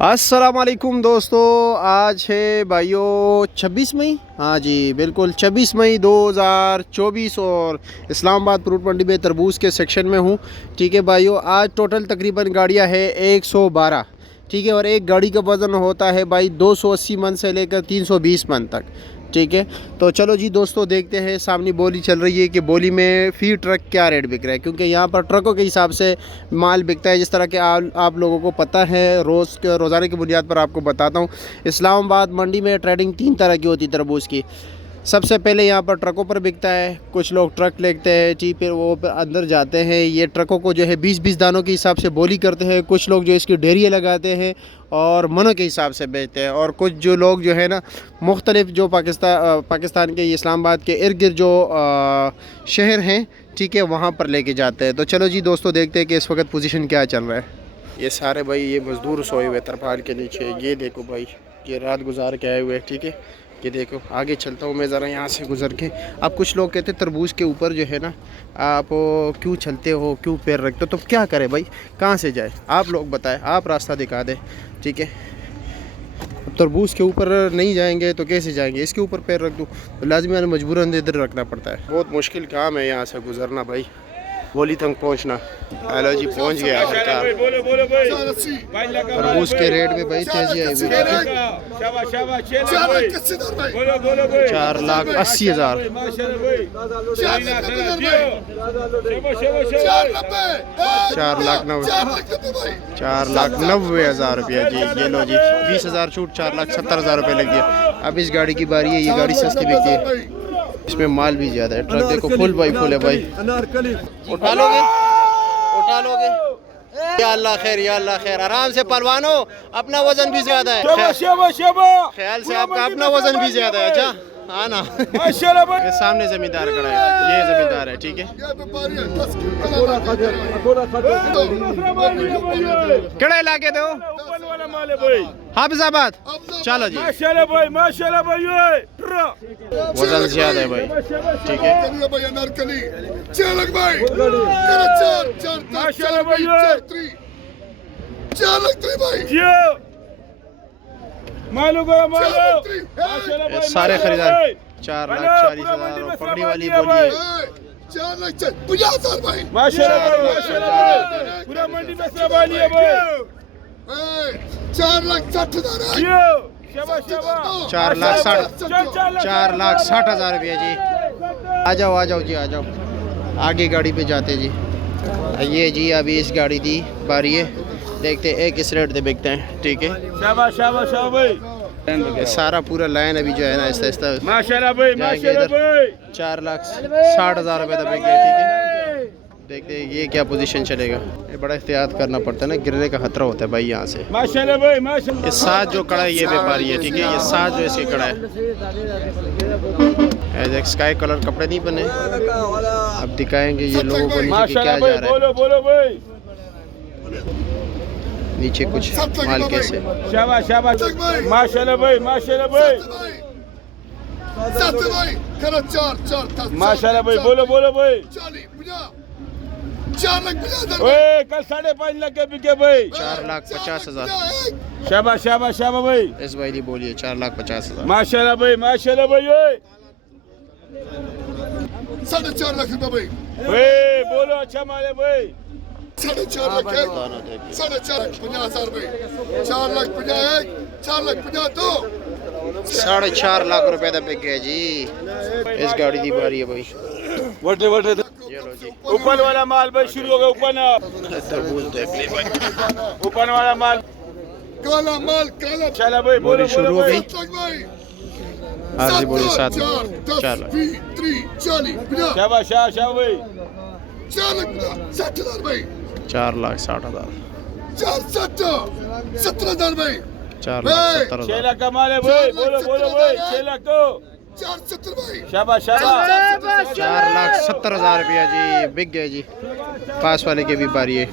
अस्सलामुअलैकुम दोस्तों, आज है भाइयों 26 मई। हाँ जी बिल्कुल 26 मई 2024 और इस्लामाबाद फ्रूट मंडी में तरबूज के सेक्शन में हूँ। ठीक है भाइयों, आज टोटल तकरीबन गाड़ियाँ है 112। ठीक है, और एक गाड़ी का वज़न होता है भाई 280 मन से लेकर 320 मन तक। ठीक है, तो चलो जी दोस्तों देखते हैं। सामने बोली चल रही है कि बोली में फ़ी ट्रक क्या रेट बिक रहा है, क्योंकि यहाँ पर ट्रकों के हिसाब से माल बिकता है। जिस तरह के आप लोगों को पता है, रोज़ाना की बुनियाद पर आपको बताता हूँ। इस्लामाबाद मंडी में ट्रेडिंग 3 तरह की होती है तरबूज़ की। सबसे पहले यहाँ पर ट्रकों पर बिकता है, कुछ लोग ट्रक लेते हैं जी, फिर वो अंदर जाते हैं। ये ट्रकों को जो है 20-20 दानों के हिसाब से बोली करते हैं। कुछ लोग जो इसकी ढेरियाँ लगाते हैं और मनों के हिसाब से बेचते हैं। और कुछ जो लोग जो है ना, मुख्तलिफ जो पाकिस्तान के इस्लामाबाद के इर्द गिर्द जो शहर हैं, ठीक है, वहाँ पर लेके जाते हैं। तो चलो जी दोस्तों देखते हैं कि इस वक्त पोजीशन क्या चल रहा है। ये सारे भाई ये मज़दूर सोए हुए तरपाल के नीचे। ये देखो भाई, ये रात गुजार के आए हुए। ठीक है, ये देखो। आगे चलता हूँ मैं ज़रा यहाँ से गुज़र के। अब कुछ लोग कहते हैं तरबूज के ऊपर जो है ना, आप क्यों चलते हो, क्यों पैर रखते हो? तो क्या करें भाई, कहाँ से जाए? आप लोग बताएं, आप रास्ता दिखा दें। ठीक है, अब तरबूज के ऊपर नहीं जाएंगे तो कैसे जाएंगे? इसके ऊपर पैर रख दूँ तो लाजमी मजबूरन इधर रखना पड़ता है। बहुत मुश्किल काम है यहाँ से गुज़रना भाई, बोली तक पहुँचना। हेलो जी, पहुँच गया आखिरकार। तरबूज के रेट में भाई तेजी आई हुई। 4,80,000, 4,90,000 रुपया जी। ये लो जी, 20,000 छूट, 4,70,000 रुपये लग गया। अब इस गाड़ी की बारी है। ये गाड़ी सस्ती बिकती है, इसमें माल भी ज़्यादा है। ट्रक देखो फुल बाई फुल है भाई। उठा लोगे, उठा लोगे? या अल्लाह खैर, या अल्लाह खैर। आराम से पहलवानो, अपना वजन भी ज़्यादा है। ख्याल से आपका अपना वजन भी ज़्यादा है। अच्छा हाँ ना। ये सामने ज़मींदार खड़ा है, ये ज़मींदार है। ठीक है, केड़ा इलाके दो? हाफिजाबाद। चलो जी, वजन ज्यादा है भाई। ठीक है, सारे खरीदार 4,40,000। पगड़ी वाली बोलिए 4,50,000 भाई। 4,60,000। 4,60,000 रुपया जी। आ जाओ आ जाओ जी, आ जाओ। आगे गाड़ी पे जाते जी। ये जी अभी इस गाड़ी की बारी है, देखते एक इस रेट से बिकते हैं। ठीक है, ये सारा पूरा लाइन अभी जो है ना आहिस्ता आहिस्ता 4,60,000 रुपये तक बिक गए। ठीक है, देखते हैं ये क्या पोजीशन चलेगा। ये बड़ा एहतियात करना पड़ता है ना, गिरने का खतरा होता है भाई यहाँ से। ये साथ जो कड़ा है ये व्यापारी है। ठीक है, ये साथ जो इसके कड़ा है, स्काई कलर कपड़े नहीं बने। अब दिखाएंगे ये लोगों को नीचे क्या जा रहा है। नीचे कुछ माल कैसे। माशाल्लाह भाई, बोलो भाई। 4,50,000। कल 5.5 लाख के बिके भाई। 4,50,000। शाबाश भाई। इस भाई ने बोलिए 4,50,000। माशाल्लाह भाई। 4.5 लाख रुपए भाई। बोलो अच्छा माल है भाई। 4.5 लाख है, 4,50,000 भाई। 4,50,000, 4,50,000। 4.5 लाख रुपए तक बिक गए जी। इस गाड़ी की बारी है भाई। ऊपर वाला माल भाई शुरू हो गया। तरबूज देख ले भाई, ऊपर वाला माल, काला माल, काला। चला भाई, बोलो शुरू हो गई। भाई। आज बोली 7 4 लाख। शाबाश भाई। 4,60,000 भाई। 4,70,000 भाई। 4,70,000। 6 लाख का माल है भाई। बोलो भाई। 6 लाख तो 4,70,000 भाई। शाबाश 4,70,000 रुपया जी बिक गए जी। पास वाले के भी बारी है।